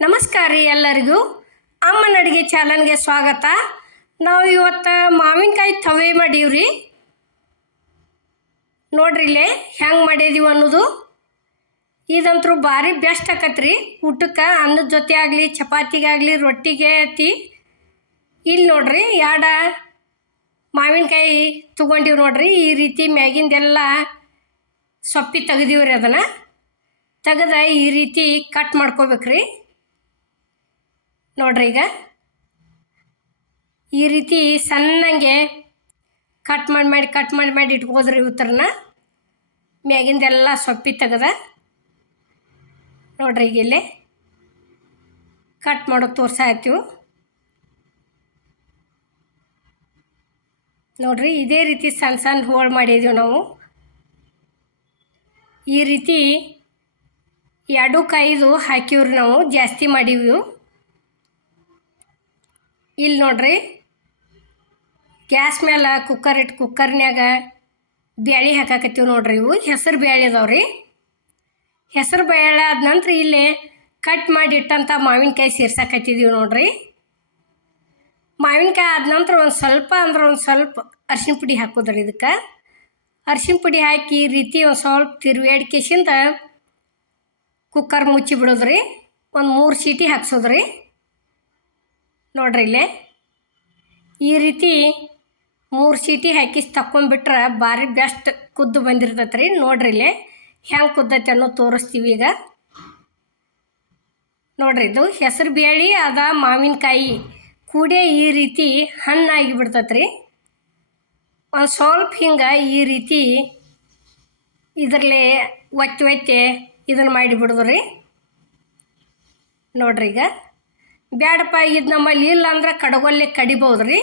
ನಮಸ್ಕಾರ ರೀ ಎಲ್ಲರಿಗೂ. ಅಮ್ಮನ ಅಡುಗೆ ಚಾನಲ್ಗೆ ಸ್ವಾಗತ. ನಾವು ಇವತ್ತು ಮಾವಿನಕಾಯಿ ತವೆ ಮಾಡೀವ್ರಿ. ನೋಡ್ರಿ ಇಲ್ಲೇ ಹೆಂಗೆ ಮಾಡಿದೀವಿ ಅನ್ನೋದು. ಇದಂತೂ ಭಾರಿ ಬೆಸ್ಟ್ ಆಕತ್ರಿ. ಊಟಕ್ಕೆ ಅನ್ನದ ಜೊತೆ ಆಗಲಿ, ಚಪಾತಿಗಾಗಲಿ, ರೊಟ್ಟಿಗೆ ಐತಿ. ಇಲ್ಲಿ ನೋಡ್ರಿ ಎರಡ ಮಾವಿನಕಾಯಿ ತೊಗೊಂಡಿವಿ ನೋಡ್ರಿ. ಈ ರೀತಿ ಮ್ಯಾಗಿಂದೆಲ್ಲ ಸೊಪ್ಪಿ ತೆಗ್ದೀವ್ರಿ ಅದನ್ನು. ತೆಗೆದ ಈ ರೀತಿ ಕಟ್ ಮಾಡ್ಕೋಬೇಕ್ರಿ. ನೋಡ್ರಿ ಈಗ. ಈ ರೀತಿ ಸಣ್ಣಂಗೆ ಕಟ್ ಮಾಡಿ ಮಾಡಿ ಕಟ್ ಮಾಡಿ ಮಾಡಿ ಇಟ್ಕೋದ್ರಿ ಉತ್ತರನ. ಮ್ಯಾಗಿಂದೆಲ್ಲ ಸೊಪ್ಪಿ ತೆಗೆದ. ನೋಡ್ರಿ ಈಗ ಇಲ್ಲಿ. ಕಟ್ ಮಾಡೋದು ತೋರ್ಸಾಯ್ತೀವಿ ನೋಡ್ರಿ ಇದೇ ರೀತಿ ಸಣ್ಣ ಸಣ್ಣ ಹೋಳು ಮಾಡಿದೀವಿ ನಾವು. ಈ ರೀತಿ ಎರಡು ಕಾಯಿದು ಹಾಕಿವ್ರಿ ನಾವು ಜಾಸ್ತಿ ಮಾಡೀವಿ ಇಲ್ಲಿ ನೋಡ್ರಿ. ಗ್ಯಾಸ್ ಮೇಲೆ ಕುಕ್ಕರ್ ಇಟ್ಟು ಕುಕ್ಕರ್ನ್ಯಾಗ ಬ್ಯಾಳಿ ಹಾಕಾಕತ್ತೀವಿ ನೋಡ್ರಿ ಇವು. ಹೆಸರು ಬ್ಯಾಳಿ ಅದಾವ್ರಿ. ಹೆಸರು ಬೇಳೆ ಆದ ನಂತರ ಇಲ್ಲಿ ಕಟ್ ಮಾಡಿ ಇಟ್ಟಂಥ ಮಾವಿನಕಾಯಿ ಸೇರ್ಸಾಕತ್ತಿದ್ದೀವಿ ನೋಡ್ರಿ. ಮಾವಿನಕಾಯಿ ಆದ ನಂತರ ಒಂದು ಸ್ವಲ್ಪ ಅಂದ್ರೆ ಒಂದು ಸ್ವಲ್ಪ ಅರ್ಶಿಣ ಪುಡಿ ಹಾಕೋದ್ರಿ ಇದಕ್ಕೆ. ಅರ್ಶಿನ ಪುಡಿ ಹಾಕಿ ರೀತಿ ಒಂದು ಸ್ವಲ್ಪ ತಿರುವೇಡ್ಕೇಶಿಂದ ಕುಕ್ಕರ್ ಮುಚ್ಚಿ ಬಿಡೋದ್ರಿ ಒಂದು ಮೂರು ಸೀಟಿ ಹಾಕ್ಸೋದ್ರಿ. ನೋಡ್ರಿ ಇಲ್ಲಿ. ಈ ರೀತಿ ಮೂರು ಸೀಟಿ ಹಾಕಿಸಿ ತಕ್ಕೊಂಬಿಟ್ರೆ ಭಾರಿ ಬೆಸ್ಟ್ ಕುದ್ದು ಬಂದಿರ್ತೈತೆ ರೀ ನೋಡ್ರಿ ಇಲ್ಲಿ ಹೆಂಗೆ ಕುದ್ದೈತೆ ಅನ್ನೋ ತೋರಿಸ್ತೀವಿ ಈಗ. ನೋಡ್ರಿ ಇದು ಹೆಸರು ಬೇಳೆ ಅದ ಮಾವಿನಕಾಯಿ. ಕೂಡೇ ಈ ರೀತಿ ಹಣ್ಣಾಗಿ ಬಿಡ್ತೈತೆ ರೀ ಒಂದು ಸ್ವಲ್ಪ ಹಿಂಗೆ ಈ ರೀತಿ ಇದರಲ್ಲೇ ಒತ್ತಿ ಒತ್ತಿ ಇದನ್ನು ಮಾಡಿಬಿಡೋದು ರೀ ನೋಡ್ರಿ ಈಗ. ಬ್ಯಾಡಪ್ಪ, ಇದು ನಮ್ಮಲ್ಲಿ ಇಲ್ಲ ಅಂದ್ರೆ ಕಡಗೊಲ್ಲಿ ಕಡಿಬೋದು ರೀ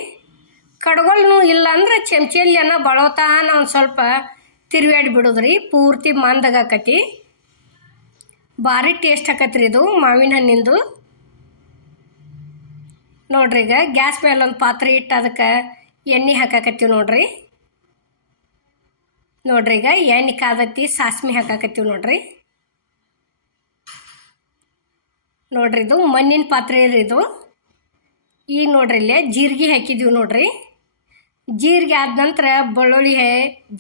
ಕಡಗೊಲ್ನು ಇಲ್ಲ ಅಂದ್ರೆ ಚಮಚೆಲ್ಲೆನ ಬಳೋತಾನ ಒಂದು ಸ್ವಲ್ಪ ತಿರುವಾಡಿ ಬಿಡೋದು ರೀ ಪೂರ್ತಿ ಮಂದಗಾಕತಿ ಭಾರಿ ಟೇಸ್ಟ್ ಆಕತ್ರಿ ಇದು, ಮಾವಿನ ಹಣ್ಣಿಂದು. ನೋಡ್ರಿ ಈಗ, ಗ್ಯಾಸ್ ಮೇಲೆ ಒಂದು ಪಾತ್ರೆ ಇಟ್ಟು ಅದಕ್ಕೆ ಎಣ್ಣೆ ಹಾಕಾಕತ್ತೀವಿ ನೋಡ್ರಿ. ನೋಡ್ರಿ ಈಗ, ಎಣ್ಣೆ ಕಾದತ್ತಿ ಸಾಸ್ಮಿ ಹಾಕಾಕತ್ತೀವಿ ನೋಡ್ರಿ. ನೋಡ್ರಿ ಇದು ಮಣ್ಣಿನ ಪಾತ್ರೆ ರೀ ಇದು. ಈಗ ನೋಡ್ರಿ ಇಲ್ಲಿ ಜೀರಿಗೆ ಹಾಕಿದ್ದೀವಿ ನೋಡ್ರಿ. ಜೀರಿಗೆ ಆದ ನಂತರ ಬೆಳ್ಳುಳ್ಳಿ ಹೇ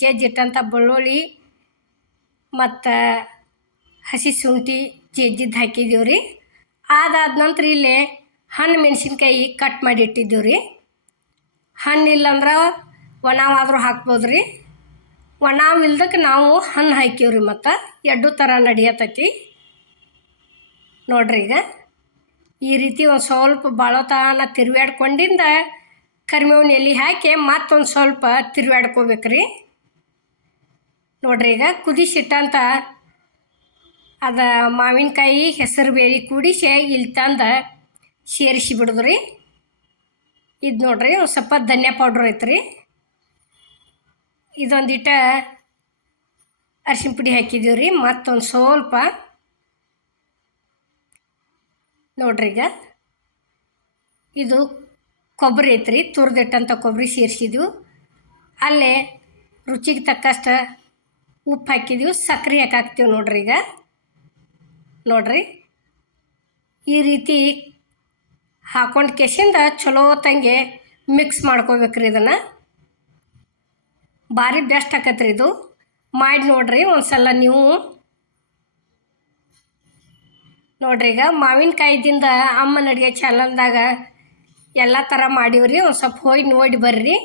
ಜಜ್ಜಿಟ್ಟಂಥ ಬೆಳ್ಳುಳ್ಳಿ ಮತ್ತು ಹಸಿ ಶುಂಠಿ ಜಜ್ಜಿದ್ದು ಹಾಕಿದ್ದೀವಿ ರೀ. ಅದಾದ ನಂತರ ಇಲ್ಲಿ ಹಣ್ಣು ಮೆಣಸಿನ್ಕಾಯಿ ಕಟ್ ಮಾಡಿ ಇಟ್ಟಿದ್ದೀವಿ ರೀ. ಹಣ್ಣು ಇಲ್ಲಂದ್ರೆ ಒಣವಾದರೂ ಹಾಕ್ಬೋದು ರೀ. ಒಣವಿಲ್ದಕ್ಕೆ ನಾವು ಹಣ್ಣು ಹಾಕೀವ್ರಿ ಮತ್ತು. ಎರಡು ಥರ ನಡೆಯತೈತಿ. ನೋಡ್ರಿ ಈಗ. ಈ ರೀತಿ ಒಂದು ಸ್ವಲ್ಪ ಬಳತಾನ ತಿರುವಾಡ್ಕೊಂಡಿಂದ ಕರಿಬೇವಿನ ಎಲೆ ಹಾಕಿ ಮತ್ತೊಂದು ಸ್ವಲ್ಪ ತಿರುವಾಡ್ಕೋಬೇಕ್ರಿ ನೋಡ್ರಿ ಈಗ ಕುದಿಸಿಟ್ಟಂತ ಅದ ಮಾವಿನಕಾಯಿ ಹೆಸರು ಬೇಳೆ ಕೂಡಿಸಿ ಇಲ್ಲಿ ತಂದು ಸೇರಿಸಿ ಬಿಡಿದ್ರಿ. ಇದು ನೋಡ್ರಿ ಒಂದು ಸ್ವಲ್ಪ ಧನ್ಯ ಪೌಡ್ರ್ ಐತ್ರಿ. ಇದೊಂದಿಟ ಅರಿಶಿನ ಪುಡಿ ಹಾಕಿದ್ದೀವಿ ರೀ ಮತ್ತೊಂದು ಸ್ವಲ್ಪ ನೋಡ್ರಿ ಈಗ. ಇದು ಕೊಬ್ಬರಿ ಐತ್ರಿ ತುರ್ದಿಟ್ಟಂಥ ಕೊಬ್ಬರಿ ಸೇರಿಸಿದ್ವು. ಅಲ್ಲೇ ರುಚಿಗೆ ತಕ್ಕಷ್ಟು ಉಪ್ಪು ಹಾಕಿದ್ವಿ ಸಕ್ಕರೆ ಹಾಕ್ತೀವಿ ನೋಡ್ರಿ ಈಗ. ನೋಡ್ರಿ, ಈ ರೀತಿ ಹಾಕೊಂಡು ಕೆಸಿಂದ ಚಲೋ ತಂಗೆ ಮಿಕ್ಸ್ ಮಾಡ್ಕೋಬೇಕ್ರಿ ಇದನ್ನು. ಭಾರಿ ಬೆಸ್ಟ್ ಆಕತ್ರಿ ಇದು. ಮಾಡಿ ನೋಡ್ರಿ ಒಂದು ಸಲ ನೀವು ನೋಡ್ರಿ ಈಗ ಮಾವಿನಕಾಯ್ದಿಂದ ಅಮ್ಮನ ಅಡುಗೆ ಚಾನಲ್ದಾಗ ಎಲ್ಲ ಥರ ಮಾಡೀವ್ರಿ. ಒಂದು ಸ್ವಲ್ಪ ಹೋಗಿ ನೋಡಿ ಬರ್ರಿ.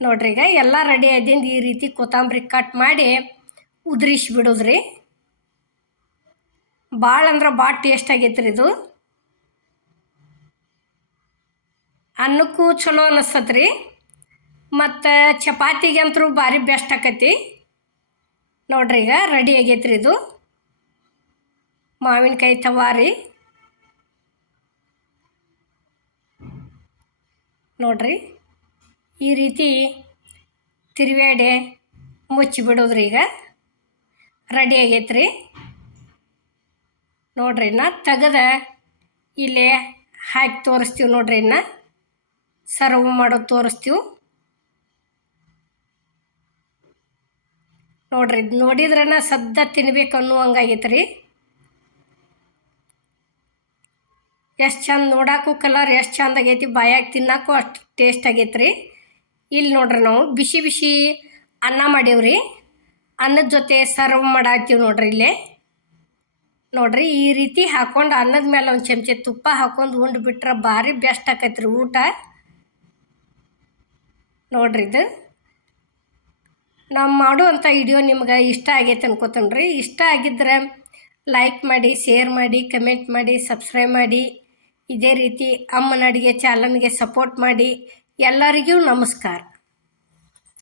ನೋಡ್ರಿ ಈಗ ಎಲ್ಲ ರೆಡಿ ಆದಿಂದ ಈ ರೀತಿ ಕೊತ್ತಂಬರಿ ಕಟ್ ಮಾಡಿ ಉದುರಿಸಿ ಬಿಡೋದ್ರಿ. ಭಾಳ ಅಂದ್ರೆ ಭಾಳ ಟೇಸ್ಟ್ ಆಗೈತ್ರಿ ಇದು. ಅನ್ನಕ್ಕೂ ಚಲೋ ಅನ್ನಿಸ್ತತ್ರಿ ಮತ್ತು ಚಪಾತಿಗಂತರೂ ಭಾರಿ ಬೆಸ್ಟ್ ಆಕತಿ. ನೋಡ್ರಿ ಈಗ ರೆಡಿ ಆಗೈತ್ರಿ ಇದು. ಮಾವಿನಕಾಯಿ ತವಾರಿ. ನೋಡ್ರಿ, ಈ ರೀತಿ ತಿರುವಾಡೆ ಮುಚ್ಚಿ ರೀ ಈಗ. ರೆಡಿ ಆಗೈತ್ರಿ. ನೋಡ್ರಿ, ಇನ್ನು ತೆಗೆದ ಇಲ್ಲೇ ಹಾಕಿ ತೋರಿಸ್ತೀವಿ ನೋಡ್ರಿ ಇನ್ನು. ಸರ್ವ್ ಮಾಡೋದು ತೋರಿಸ್ತೀವಿ. ನೋಡ್ರಿ, ನೋಡಿದ್ರನ ಸದ್ದ ತಿನ್ಬೇಕು ಅನ್ನುವಂಗಾಗೈತೆ ರೀ ಎಷ್ಟು ಚಂದ ನೋಡಾಕು ಕಲರ್ ಎಷ್ಟು ಚಂದ ಆಗೈತಿ, ಬಾಯಾಗ ತಿನ್ನೋಕ್ಕೂ ಅಷ್ಟು ಟೇಸ್ಟ್ ಆಗೈತೆ ರೀ ಇಲ್ಲಿ ನೋಡ್ರಿ ನಾವು, ಬಿಸಿ ಬಿಸಿ ಅನ್ನ ಮಾಡೀವ್ರಿ. ಅನ್ನದ ಜೊತೆ ಸರ್ವ್ ಮಾಡತ್ತೀವಿ ನೋಡ್ರಿ ಇಲ್ಲೇ. ನೋಡ್ರಿ, ಈ ರೀತಿ ಹಾಕೊಂಡು ಅನ್ನದ ಮೇಲೆ ಒಂದು ಚಮಚೆ ತುಪ್ಪ ಹಾಕೊಂಡು ಉಂಡು ಬಿಟ್ರೆ ಭಾರಿ ಬೆಸ್ಟ್ ಆಕೈತೆ ರೀ ಊಟ. ನೋಡ್ರಿ ಇದು. ನಾವು ಮಾಡುವಂಥ ವಿಡಿಯೋ ನಿಮ್ಗೆ ಇಷ್ಟ ಆಗೈತೆ ಅನ್ಕೋತೀನಿ ರೀ ಇಷ್ಟ ಆಗಿದ್ರೆ ಲೈಕ್ ಮಾಡಿ ಶೇರ್ ಮಾಡಿ ಕಮೆಂಟ್ ಮಾಡಿ ಸಬ್ಸ್ಕ್ರೈಬ್ ಮಾಡಿ. ಇದೇ ರೀತಿ ಅಮ್ಮನ ಅಡುಗೆ ಚಾನಲ್ಗೆ ಸಪೋರ್ಟ್ ಮಾಡಿ ಎಲ್ಲರಿಗೂ ನಮಸ್ಕಾರ.